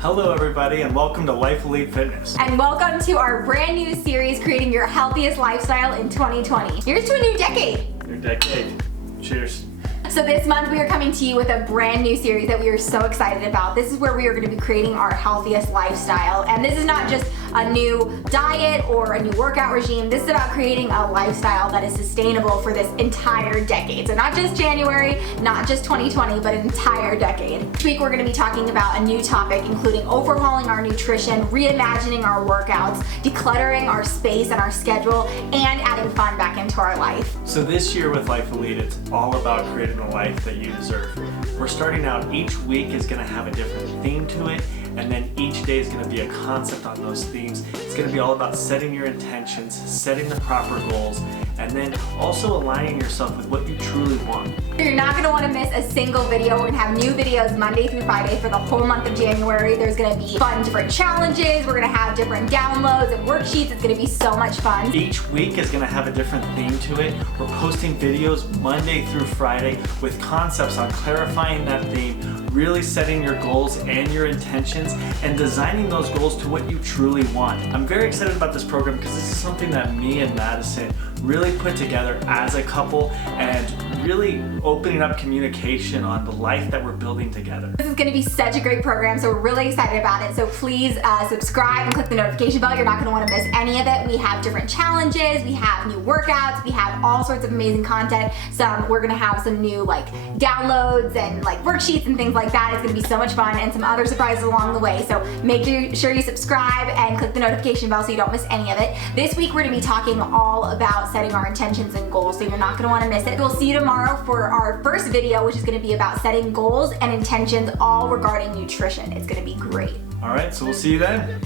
Hello everybody and welcome to Life Elite Fitness. And welcome to our brand new series, Creating Your Healthiest Lifestyle in 2020. Here's to a new decade. New decade. Cheers. So this month we are coming to you with a brand new series that we are so excited about. This is where we are going to be creating our healthiest lifestyle. And this is not just a new diet or a new workout regime. This is about creating a lifestyle that is sustainable for this entire decade. So not just January, not just 2020, but an entire decade. This week we're going to be talking about a new topic, including overhauling our nutrition, reimagining our workouts, decluttering our space and our schedule, and adding fun back into our life. So this year with Life Elite, it's all about creating the life that you deserve. We're starting out, each week is going to have a different theme to it, and then each day is going to be a concept on those themes. It's going to be all about setting your intentions, setting the proper goals, and then also aligning yourself with what you truly want. You're not going to want to miss a single video. We're going to have new videos Monday through Friday for the whole month of January. There's going to be fun different challenges. We're going to have different downloads and worksheets. It's going to be so much fun. Each week is going to have a different theme to it. We're posting videos Monday through Friday with concepts on clarifying that theme, really setting your goals and your intentions, and designing those goals to what you truly want. I'm very excited about this program because this is something that me and Madison really put together as a couple and really opening up communication on the life that we're building together. This is going to be such a great program, so we're really excited about it. So please subscribe and click the notification bell. You're not going to want to miss any of it. We have different challenges, we have new workouts, we have all sorts of amazing content. We're going to have some new downloads and worksheets and things like that. It's going to be so much fun, and some other surprises along the way. So make sure you subscribe and click the notification bell so you don't miss any of it. This week we're going to be talking all about setting our intentions and goals, so you're not going to want to miss it. We'll see you tomorrow for our first video, which is going to be about setting goals and intentions all regarding nutrition. It's going to be great. All right, so we'll see you then.